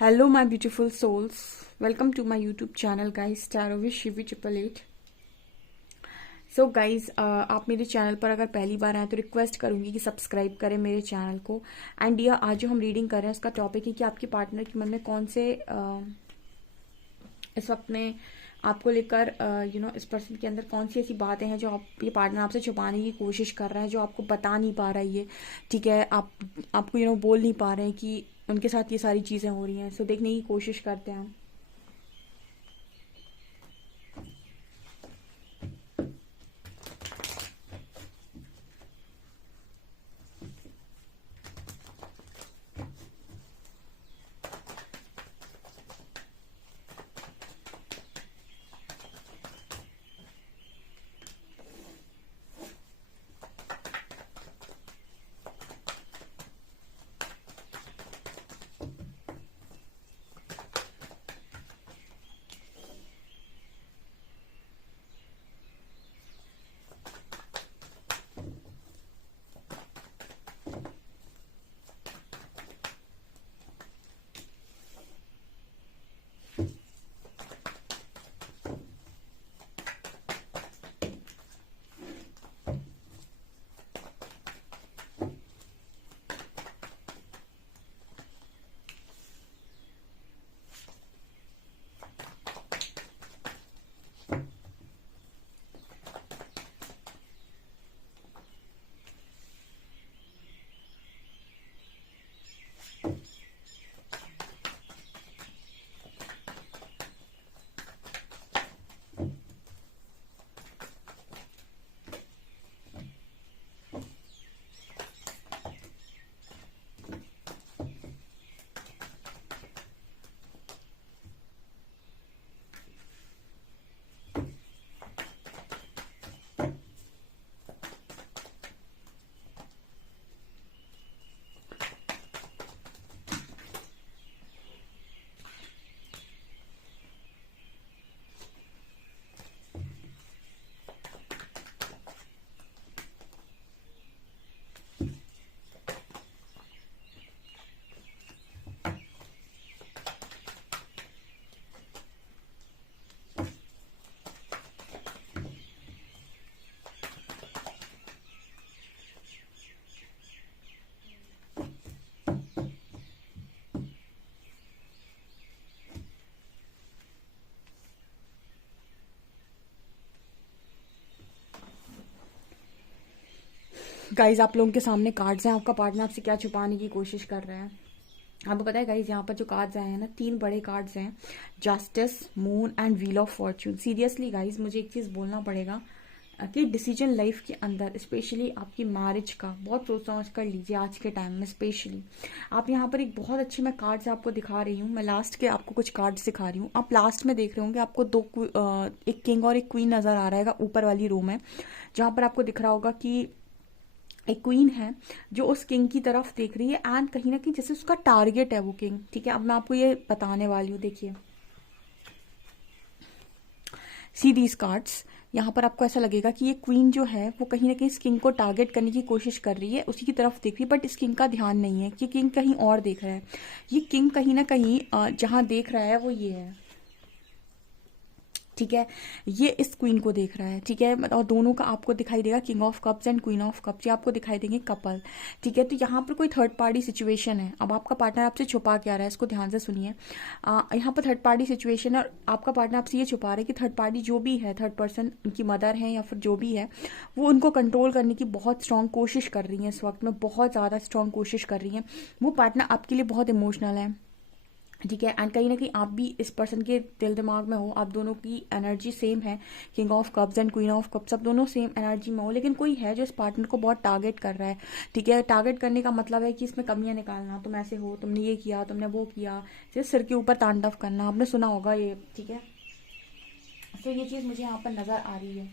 Hello, my beautiful souls. Welcome to my YouTube channel, guys. Tarot with Shivi 888. So guys आप मेरे channel पर अगर पहली बार आए तो रिक्वेस्ट करूंगी कि सब्सक्राइब करें मेरे चैनल को। एंड यह आज जो हम रीडिंग कर रहे हैं उसका टॉपिक है कि आपके पार्टनर के मन में कौन से इस वक्त में आपको लेकर इस पर्सन के अंदर कौन सी ऐसी बातें हैं जो आप ये पार्टनर आपसे छुपाने की कोशिश कर रहा है, जो आपको बता नहीं पा रहा है ये। ठीक है, आपको बोल नहीं पा रहे हैं कि उनके साथ ये सारी चीज़ें हो रही हैं। सो देखने की कोशिश करते हैं हम। गाइज आप लोगों के सामने कार्ड्स हैं। आपका पार्टनर आपसे क्या छुपाने की कोशिश कर रहा है आपको पता है गाइज। यहाँ पर जो कार्ड्स आए हैं ना, 3 बड़े कार्ड्स हैं, justice, moon and wheel of Fortune. Seriously guys मुझे एक चीज़ बोलना पड़ेगा कि डिसीजन लाइफ के अंदर स्पेशली आपकी मैरिज का बहुत सोच समझ कर लीजिए। आज के टाइम में स्पेशली आप यहाँ पर एक बहुत अच्छी मैं कार्ड्स आपको दिखा रही हूँ। मैं लास्ट के आपको कुछ कार्ड्स दिखा रही हूँ। आप लास्ट में देख रहे होंगे आपको एक किंग और एक क्वीन नजर आ रहा है ऊपर वाली रो में, जहाँ पर आपको दिख रहा होगा कि एक क्वीन है जो उस किंग की तरफ देख रही है एंड कहीं ना कहीं जैसे उसका टारगेट है वो किंग। ठीक है, अब मैं आपको ये बताने वाली हूँ। देखिए, सी दीज कार्ड्स। यहाँ पर आपको ऐसा लगेगा कि ये क्वीन जो है वो कहीं ना कहीं इस किंग को टारगेट करने की कोशिश कर रही है, उसी की तरफ देख रही है, बट इस किंग का ध्यान नहीं है कि किंग कहीं और देख रहा है। ये किंग कहीं ना कहीं जहाँ देख रहा है वो ये है। ठीक है, ये इस क्वीन को देख रहा है। ठीक है, और दोनों का आपको दिखाई देगा king of cups and queen of cups, ये आपको दिखाई देंगे कपल। ठीक है, तो यहाँ पर कोई थर्ड पार्टी सिचुएशन है। अब आपका पार्टनर आपसे छुपा क्या रहा है, इसको ध्यान से सुनिए। यहाँ पर थर्ड पार्टी सिचुएशन है और आपका पार्टनर आपसे ये छुपा रहा है कि थर्ड पार्टी जो भी है, थर्ड पर्सन उनकी मदर है या फिर जो भी है, वो उनको कंट्रोल करने की बहुत स्ट्रांग कोशिश कर रही है। इस वक्त में बहुत ज़्यादा स्ट्रांग कोशिश कर रही है। वो पार्टनर आपके लिए बहुत इमोशनल है। ठीक है, एंड कहीं ना कहीं आप भी इस पर्सन के दिल दिमाग में हो, आप दोनों की एनर्जी सेम है। King of cups and queen of cups, आप दोनों सेम एनर्जी में हो, लेकिन कोई है जो इस पार्टनर को बहुत टारगेट कर रहा है। ठीक है, टारगेट करने का मतलब है कि इसमें कमियां निकालना, तुम ऐसे हो, तुमने ये किया, तुमने वो किया, सिर्फ सिर के ऊपर तांडव करना, आपने सुना होगा ये। ठीक है, तो ये चीज़ मुझे यहाँ पर नज़र आ रही है।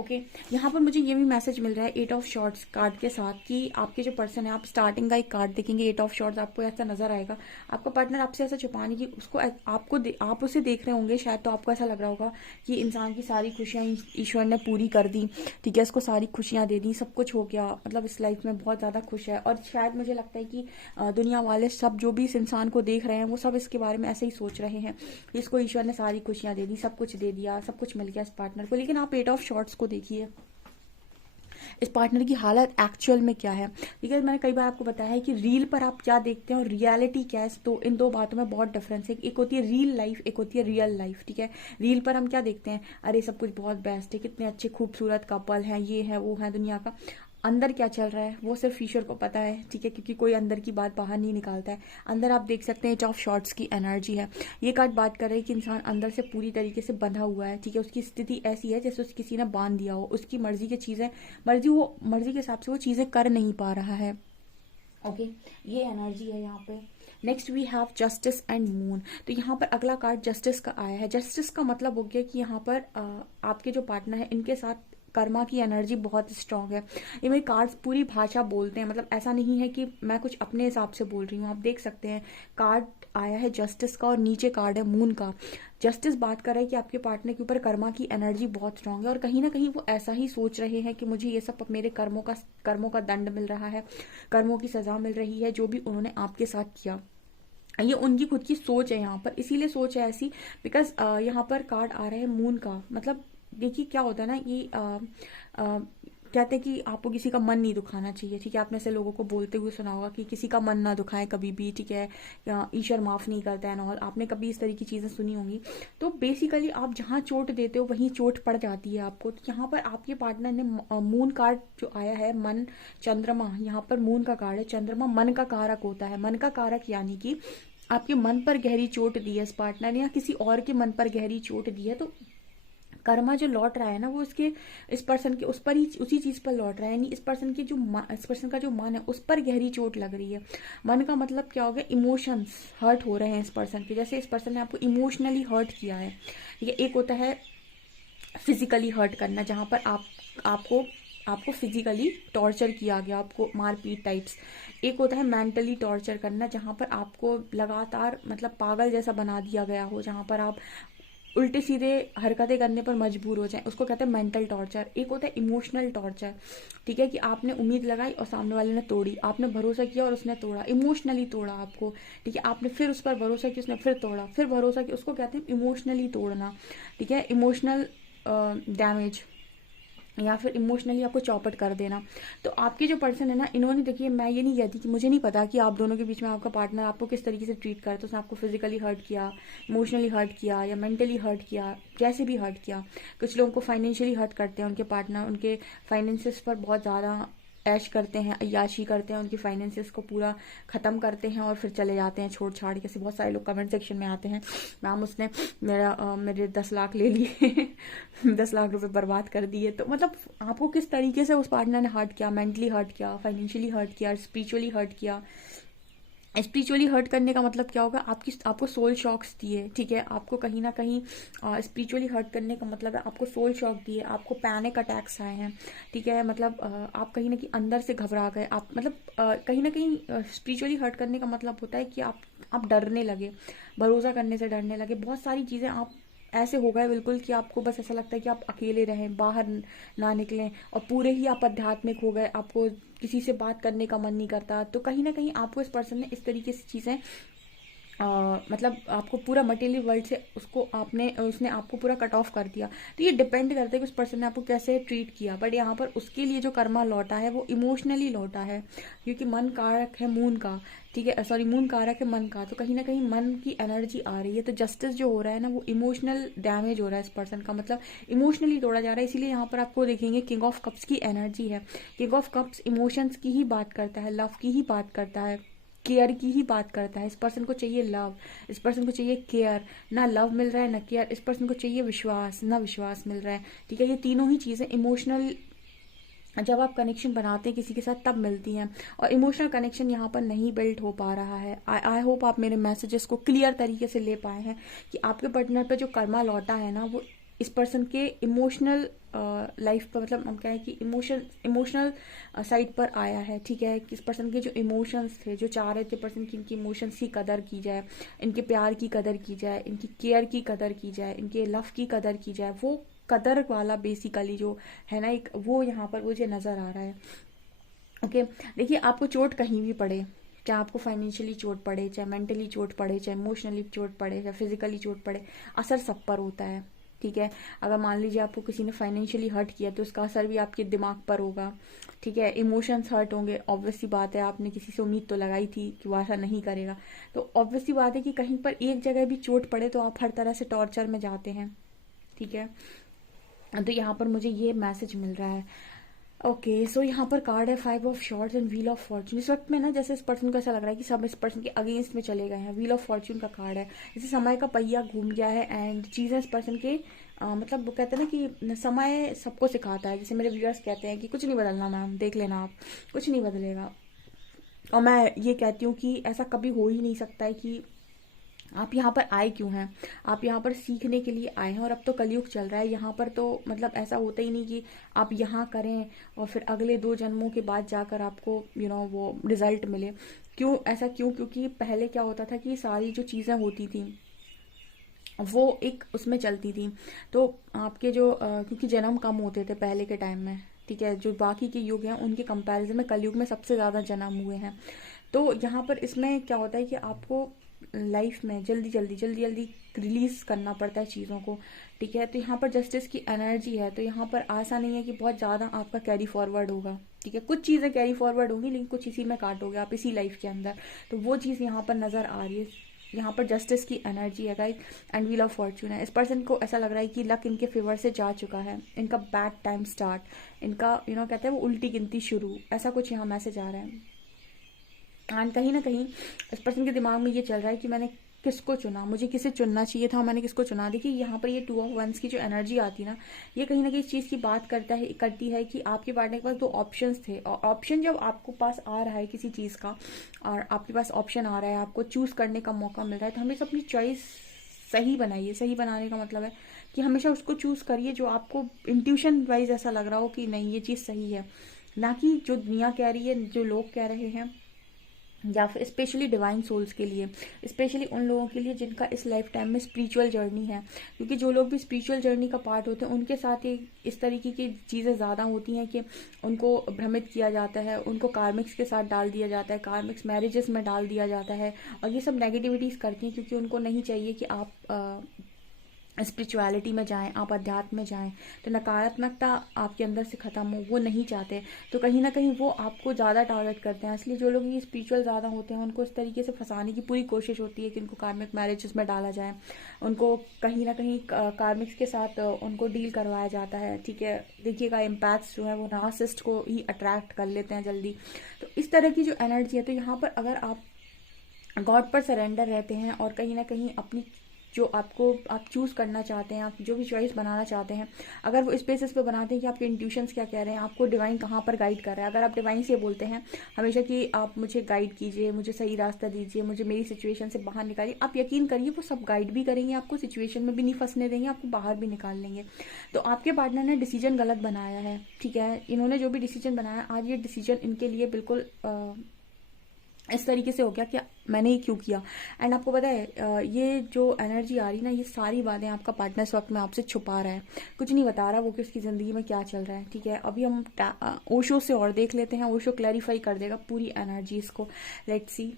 ओके यहाँ पर मुझे ये भी मैसेज मिल रहा है 8 ऑफ शॉर्ट्स कार्ड के साथ कि आपके जो पर्सन है, आप स्टार्टिंग का एक कार्ड देखेंगे 8 ऑफ शॉर्ट्स, आपको ऐसा नजर आएगा आपका पार्टनर आपसे ऐसा छुपाने की उसको आप उसे देख रहे होंगे शायद, तो आपको ऐसा लग रहा होगा कि इंसान की सारी खुशियाँ ईश्वर ने पूरी कर दी, ठीक है, इसको सारी खुशियाँ दे दी, सब कुछ हो गया, मतलब इस लाइफ में बहुत ज़्यादा खुश है। और शायद मुझे लगता है कि दुनिया वाले सब जो भी इस इंसान को देख रहे हैं वो सब इसके बारे में ऐसे ही सोच रहे हैं, इसको ईश्वर ने सारी खुशियाँ दे दी, सब कुछ दे दिया, सब कुछ मिल गया इस पार्टनर को। लेकिन आप 8 ऑफ शॉर्ट्स को देखिए, इस पार्टनर की हालत एक्चुअल में क्या है। ठीक है, मैंने कई बार आपको बताया है कि रील पर आप क्या देखते हैं और रियलिटी क्या है, तो इन दो बातों में बहुत डिफरेंस है। एक होती है रियल लाइफ, एक होती है रियल लाइफ। ठीक है, रील पर हम क्या देखते हैं, अरे सब कुछ बहुत बेस्ट है, कितने अच्छे खूबसूरत कपल हैं, ये है वो है दुनिया का। अंदर क्या चल रहा है वो सिर्फ ईश्वर को पता है, ठीक है, क्योंकि कोई अंदर की बात बाहर नहीं निकालता है। अंदर आप देख सकते हैं 8 ऑफ शॉर्ट्स की एनर्जी है। ये कार्ड बात कर रही है कि इंसान अंदर से पूरी तरीके से बंधा हुआ है, ठीक है, उसकी स्थिति ऐसी है जैसे उसे किसी ने बांध दिया हो, उसकी मर्जी की चीज़ें, मर्जी के हिसाब से वो चीज़ें कर नहीं पा रहा है। ओके, ये एनर्जी है यहाँ पे। Next we have justice and moon. तो यहाँ पर अगला कार्ड जस्टिस का आया है। जस्टिस का मतलब हो गया कि यहाँ पर आपके जो पार्टनर है इनके साथ कर्मा की एनर्जी बहुत स्ट्रांग है। ये मेरे कार्ड्स पूरी भाषा बोलते हैं, मतलब ऐसा नहीं है कि मैं कुछ अपने हिसाब से बोल रही हूँ। आप देख सकते हैं कार्ड आया है जस्टिस का और नीचे कार्ड है मून का। जस्टिस बात कर रहा है कि आपके पार्टनर के ऊपर कर्मा की एनर्जी बहुत स्ट्रांग है और कहीं ना कहीं वो ऐसा ही सोच रहे हैं कि मुझे ये सब मेरे कर्मों का दंड मिल रहा है, कर्मों की सजा मिल रही है जो भी उन्होंने आपके साथ किया। ये उनकी खुद की सोच है यहाँ पर, इसीलिए सोच है ऐसी बिकॉज यहाँ पर कार्ड आ रहा है मून का। मतलब देखिए क्या होता है ना, ये कहते हैं कि आपको किसी का मन नहीं दुखाना चाहिए, ठीक है, आपने ऐसे लोगों को बोलते हुए सुना होगा कि किसी का मन ना दुखाएं कभी भी, ठीक है, ईश्वर माफ नहीं करता है ना, आपने कभी इस तरह की चीजें सुनी होंगी। तो बेसिकली आप जहाँ चोट देते हो वहीं चोट पड़ जाती है आपको। तो यहाँ पर आपके पार्टनर ने मून कार्ड जो आया है मन चंद्रमा, यहाँ पर मून का कार्ड है, चंद्रमा मन का कारक होता है। मन का कारक यानी कि आपके मन पर गहरी चोट दी है इस पार्टनर ने या किसी और के मन पर गहरी चोट दी है, तो कर्मा जो लौट रहा है ना वो उसके इस पर्सन के उस पर ही उसी चीज पर लौट रहा है, यानी इस पर्सन का जो मन है उस पर गहरी चोट लग रही है। मन का मतलब क्या हो गया, इमोशंस हर्ट हो रहे हैं इस पर्सन के, जैसे इस पर्सन ने आपको इमोशनली हर्ट किया है। ठीक है, एक होता है फिजिकली हर्ट करना जहां पर आपको फिजिकली टॉर्चर किया गया, आपको मारपीट टाइप्स। एक होता है मेंटली टॉर्चर करना जहां पर आपको लगातार मतलब पागल जैसा बना दिया गया हो, जहां पर आप उल्टे सीधे हरकतें करने पर मजबूर हो जाए, उसको कहते हैं मेंटल टॉर्चर। एक होता है इमोशनल टॉर्चर, ठीक है, कि आपने उम्मीद लगाई और सामने वाले ने तोड़ी, आपने भरोसा किया और उसने तोड़ा, इमोशनली तोड़ा आपको, ठीक है, आपने फिर उस पर भरोसा किया, उसने फिर तोड़ा, फिर भरोसा किया, उसको कहते हैं इमोशनली तोड़ना। ठीक है, इमोशनल डैमेज या फिर इमोशनली आपको चौपट कर देना। तो आपके जो पर्सन है ना, इन्होंने, देखिए मैं ये नहीं कहती कि मुझे नहीं पता कि आप दोनों के बीच में आपका पार्टनर आपको किस तरीके से ट्रीट करे, तो उसने आपको फिजिकली हर्ट किया, इमोशनली हर्ट किया या मेंटली हर्ट किया, जैसे भी हर्ट किया। कुछ लोगों को फाइनेंशियली हर्ट करते हैं उनके पार्टनर, उनके फाइनेंसिस पर बहुत ज़्यादा ऐश करते हैं, अय्याशी करते हैं, उनकी फाइनेंसिस को पूरा ख़त्म करते हैं और फिर चले जाते हैं छोड़ छाड़ के। बहुत सारे लोग कमेंट सेक्शन में आते हैं, मैम उसने मेरे 10 लाख ले लिए 10 लाख रुपए बर्बाद कर दिए। तो मतलब आपको किस तरीके से उस पार्टनर ने हर्ट किया, मेंटली हर्ट किया, फाइनेंशियली हर्ट किया, स्पिरिचुअली हर्ट किया। स्पिरिचुअली हर्ट करने का मतलब क्या होगा, आपको सोल शॉक्स दिए, ठीक है, आपको कहीं ना कहीं स्पिरिचुअली हर्ट करने का मतलब है आपको सोल शॉक दिए, आपको पैनिक अटैक्स आए हैं, ठीक है, मतलब आप कहीं ना कहीं अंदर से घबरा गए, आप मतलब कहीं ना कहीं स्पिरिचुअली हर्ट करने का मतलब होता है कि आप डरने लगे, भरोसा करने से डरने लगे, बहुत सारी चीज़ें आप ऐसे हो गए बिल्कुल कि आपको बस ऐसा लगता है कि आप अकेले रहें, बाहर ना निकलें, और पूरे ही आप आध्यात्मिक हो गए, आपको किसी से बात करने का मन नहीं करता। तो कहीं ना कहीं आपको इस पर्सन ने इस तरीके से चीज़ें मतलब आपको पूरा मटेरियल वर्ल्ड से उसने आपको पूरा कट ऑफ कर दिया। तो ये डिपेंड करता है कि उस पर्सन ने आपको कैसे ट्रीट किया, बट यहाँ पर उसके लिए जो कर्मा लौटा है वो इमोशनली लौटा है, क्योंकि मन कारक है मून का, ठीक है, सॉरी मून कारक है मन का, तो कहीं ना कहीं मन की एनर्जी आ रही है। तो जस्टिस जो हो रहा है ना वो इमोशनल डैमेज हो रहा है इस पर्सन का, मतलब इमोशनली तोड़ा जा रहा है। इसीलिए यहाँ पर आपको देखेंगे किंग ऑफ कप्स की एनर्जी है। किंग ऑफ कप्स इमोशंस की ही बात करता है, लव की ही बात करता है, केयर की ही बात करता है। इस पर्सन को चाहिए लव, इस पर्सन को चाहिए केयर, ना लव मिल रहा है ना केयर, इस पर्सन को चाहिए विश्वास, ना विश्वास मिल रहा है, ठीक है। ये तीनों ही चीज़ें इमोशनल जब आप कनेक्शन बनाते हैं किसी के साथ तब मिलती हैं, और इमोशनल कनेक्शन यहाँ पर नहीं बिल्ड हो पा रहा है। आई होप आप मेरे मैसेजेस को क्लियर तरीके से ले पाए हैं कि आपके पार्टनर पे जो कर्मा लौटा है ना वो इस पर्सन के इमोशनल लाइफ पर, मतलब हम कहें कि इमोशनल साइड पर आया है, ठीक है। कि इस पर्सन के जो इमोशंस थे, जो चाह रहे थे पर्सन की इनकी इमोशंस की कदर की जाए, इनके प्यार की कदर की जाए, इनकी केयर की कदर की जाए, इनके लव की कदर की जाए, वो कदर वाला बेसिकली जो है ना एक, वो यहाँ पर मुझे नज़र आ रहा है। ओके, देखिए आपको चोट कहीं भी पड़े, चाहे आपको फाइनेंशियली चोट पड़े, चाहे मेंटली चोट पड़े, चाहे इमोशनली चोट पड़े, चाहे फिजिकली चोट पड़े, असर सब पर होता है, ठीक है। अगर मान लीजिए आपको किसी ने फाइनेंशियली हर्ट किया तो उसका असर भी आपके दिमाग पर होगा, ठीक है। इमोशंस हर्ट होंगे, ऑब्वियस सी बात है, आपने किसी से उम्मीद तो लगाई थी कि वो ऐसा नहीं करेगा, तो ऑब्वियस सी बात है कि कहीं पर एक जगह भी चोट पड़े तो आप हर तरह से टॉर्चर में जाते हैं, ठीक है। तो यहाँ पर मुझे ये मैसेज मिल रहा है। ओके, सो यहाँ पर कार्ड है 5 of shorts and wheel of Fortune. इस वक्त में ना जैसे इस पर्सन को ऐसा लग रहा है कि सब इस पर्सन के अगेंस्ट में चले गए हैं। व्हील ऑफ फॉर्चून का कार्ड है, जैसे समय का पहिया घूम गया है एंड चीज़ें इस पर्सन के मतलब वो कहते हैं ना कि समय सबको सिखाता है। जैसे मेरे व्यूअर्स कहते हैं कि कुछ नहीं बदलना मैम, देख लेना आप, कुछ नहीं बदलेगा। और मैं ये कहती हूँ कि ऐसा कभी हो ही नहीं सकता है कि आप यहाँ पर आए क्यों हैं, आप यहाँ पर सीखने के लिए आए हैं। और अब तो कलयुग चल रहा है यहाँ पर, तो मतलब ऐसा होता ही नहीं कि आप यहाँ करें और फिर अगले 2 जन्मों के बाद जाकर आपको वो रिजल्ट मिले। क्यों ऐसा, क्योंकि पहले क्या होता था कि सारी जो चीज़ें होती थी वो एक उसमें चलती थी। तो आपके जो क्योंकि जन्म कम होते थे पहले के टाइम में, ठीक है, जो बाकी के युग हैं उनके कंपैरिजन में कलयुग में सबसे ज़्यादा जन्म हुए हैं। तो यहाँ पर इसमें क्या होता है कि आपको लाइफ में जल्दी जल्दी रिलीज करना पड़ता है चीज़ों को, ठीक है। तो यहाँ पर जस्टिस की एनर्जी है, तो यहाँ पर ऐसा नहीं है कि बहुत ज़्यादा आपका कैरी फॉरवर्ड होगा, ठीक है। कुछ चीज़ें कैरी फॉरवर्ड होंगी लेकिन कुछ इसी में काटोगे आप इसी लाइफ के अंदर, तो वो चीज़ यहाँ पर नज़र आ रही है। यहाँ पर जस्टिस की एनर्जी है guys and wheel of Fortune है। इस पर्सन को ऐसा लग रहा है कि लक इनके फेवर से जा चुका है, इनका बैड टाइम स्टार्ट, इनका कहते हैं वो उल्टी गिनती शुरू, ऐसा कुछ यहाँ मैसेज आ रहा है। एंड कहीं ना कहीं इस पर्सन के दिमाग में ये चल रहा है कि मैंने किसको चुना, मुझे किसे चुनना चाहिए था, मैंने किसको चुना। देखिए यहाँ पर ये 2 ऑफ वंस की जो एनर्जी आती ना, ये कहीं ना कहीं इस चीज़ की बात करती है कि आपके पार्टनर के पास 2 ऑप्शंस थे, और ऑप्शन जब आपको पास आ रहा है किसी चीज़ का और आपके पास ऑप्शन आ रहा है, आपको चूज़ करने का मौका मिल रहा है, तो हमेशा अपनी चॉइस सही बनाइए। सही बनाने का मतलब है कि हमेशा उसको चूज़ करिए जो आपको इंट्यूशन वाइज ऐसा लग रहा हो कि नहीं ये चीज़ सही है, ना कि जो दुनिया कह रही है, जो लोग कह रहे हैं, या फिर स्पेशली डिवाइन सोल्स के लिए, स्पेशली उन लोगों के लिए जिनका इस लाइफ टाइम में स्पिरिचुअल जर्नी है। क्योंकि जो लोग भी स्पिरिचुअल जर्नी का पार्ट होते हैं उनके साथ ये इस तरीके की चीज़ें ज़्यादा होती हैं कि उनको भ्रमित किया जाता है, उनको कार्मिक्स के साथ डाल दिया जाता है, कार्मिक्स मैरिजेस में डाल दिया जाता है, और ये सब नेगेटिविटीज़ करती हैं क्योंकि उनको नहीं चाहिए कि आप स्पिरिचुअलिटी में जाएं, आप अध्यात्म में जाएं, तो नकारात्मकता आपके अंदर से ख़त्म हो, वो नहीं चाहते। तो कहीं ना कहीं वो आपको ज़्यादा टारगेट करते हैं। इसलिए जो लोग ये स्पिरिचुअल ज़्यादा होते हैं उनको इस तरीके से फंसाने की पूरी कोशिश होती है कि उनको कार्मिक मैरिजेस में डाला जाए, उनको कहीं ना कहीं कार्मिक्स के साथ उनको डील करवाया जाता है, ठीक है। देखिएगा इम्पैक्ट्स जो है वो नार्सिसिस्ट को ही अट्रैक्ट कर लेते हैं जल्दी। तो इस तरह की जो एनर्जी है, तो यहाँ पर अगर आप गॉड पर सरेंडर रहते हैं और कहीं ना कहीं अपनी जो आप चूज़ करना चाहते हैं, आप जो भी चॉइस बनाना चाहते हैं, अगर वो इस बेसिस पे बनाते हैं कि आपके इंट्यूशंस क्या कह रहे हैं, आपको डिवाइन कहाँ पर गाइड कर रहा है, अगर आप डिवाइन से बोलते हैं हमेशा कि आप मुझे गाइड कीजिए, मुझे सही रास्ता दीजिए, मुझे मेरी सिचुएशन से बाहर निकालिए, आप यकीन करिए वो सब गाइड भी करेंगे, आपको सिचुएशन में भी नहीं फंसने देंगे, आपको बाहर भी निकाल लेंगे। तो आपके पार्टनर ने डिसीजन गलत बनाया है, ठीक है। इन्होंने जो भी डिसीजन बनाया, आज ये डिसीजन इनके लिए बिल्कुल इस तरीके से हो गया कि मैंने ये क्यों किया। एंड आपको पता है ये जो एनर्जी आ रही ना, ये सारी बातें आपका पार्टनर इस वक्त में आपसे छुपा रहा है, कुछ नहीं बता रहा वो कि उसकी ज़िंदगी में क्या चल रहा है, ठीक है। अभी हम ओशो से और देख लेते हैं, ओशो क्लैरिफाई कर देगा पूरी एनर्जी इसको। Let's see.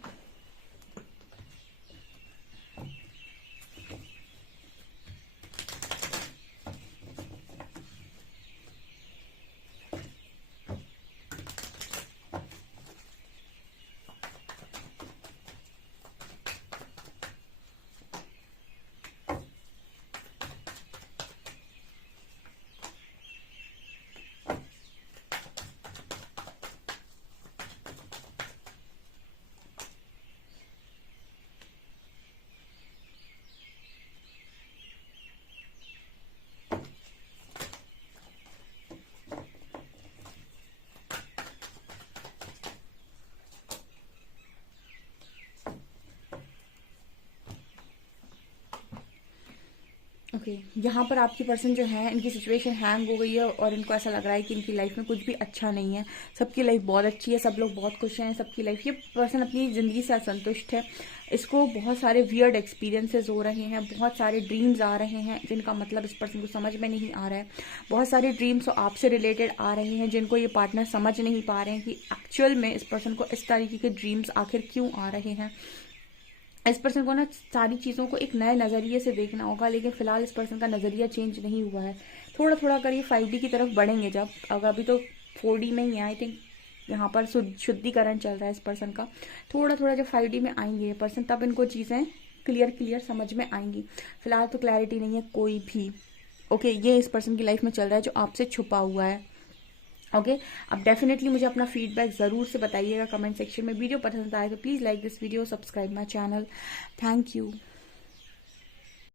ओके यहाँ पर आपकी पर्सन जो है, इनकी सिचुएशन हैंग हो गई है और इनको ऐसा लग रहा है कि इनकी लाइफ में कुछ भी अच्छा नहीं है। सबकी लाइफ बहुत अच्छी है, सब लोग बहुत खुश हैं, सबकी लाइफ, ये पर्सन अपनी ज़िंदगी से असंतुष्ट है। इसको बहुत सारे वियर्ड एक्सपीरियंसेस हो रहे हैं, बहुत सारे ड्रीम्स आ रहे हैं जिनका मतलब इस पर्सन को समझ में नहीं आ रहा है। बहुत सारे ड्रीम्स आपसे रिलेटेड आ रहे हैं जिनको ये पार्टनर समझ नहीं पा रहे हैं कि एक्चुअल में इस पर्सन को इस तरीके के ड्रीम्स आखिर क्यों आ रहे हैं। इस पर्सन को ना सारी चीज़ों को एक नए नज़रिए से देखना होगा, लेकिन फिलहाल इस पर्सन का नज़रिया चेंज नहीं हुआ है। थोड़ा थोड़ा कर ये 5D की तरफ बढ़ेंगे जब, अगर अभी तो 4D में ही है। आई थिंक यहाँ पर शुद्धिकरण चल रहा है इस पर्सन का। थोड़ा थोड़ा जब 5D में आएंगे ये पर्सन, तब इनको चीज़ें क्लियर समझ में आएंगी। फिलहाल तो क्लैरिटी नहीं है कोई भी। ओके, ये इस पर्सन की लाइफ में चल रहा है जो आपसे छुपा हुआ है। ओके, अब डेफिनेटली मुझे अपना फीडबैक ज़रूर से बताइएगा कमेंट सेक्शन में। वीडियो पसंद आए तो please like this video, subscribe my channel. Thank you.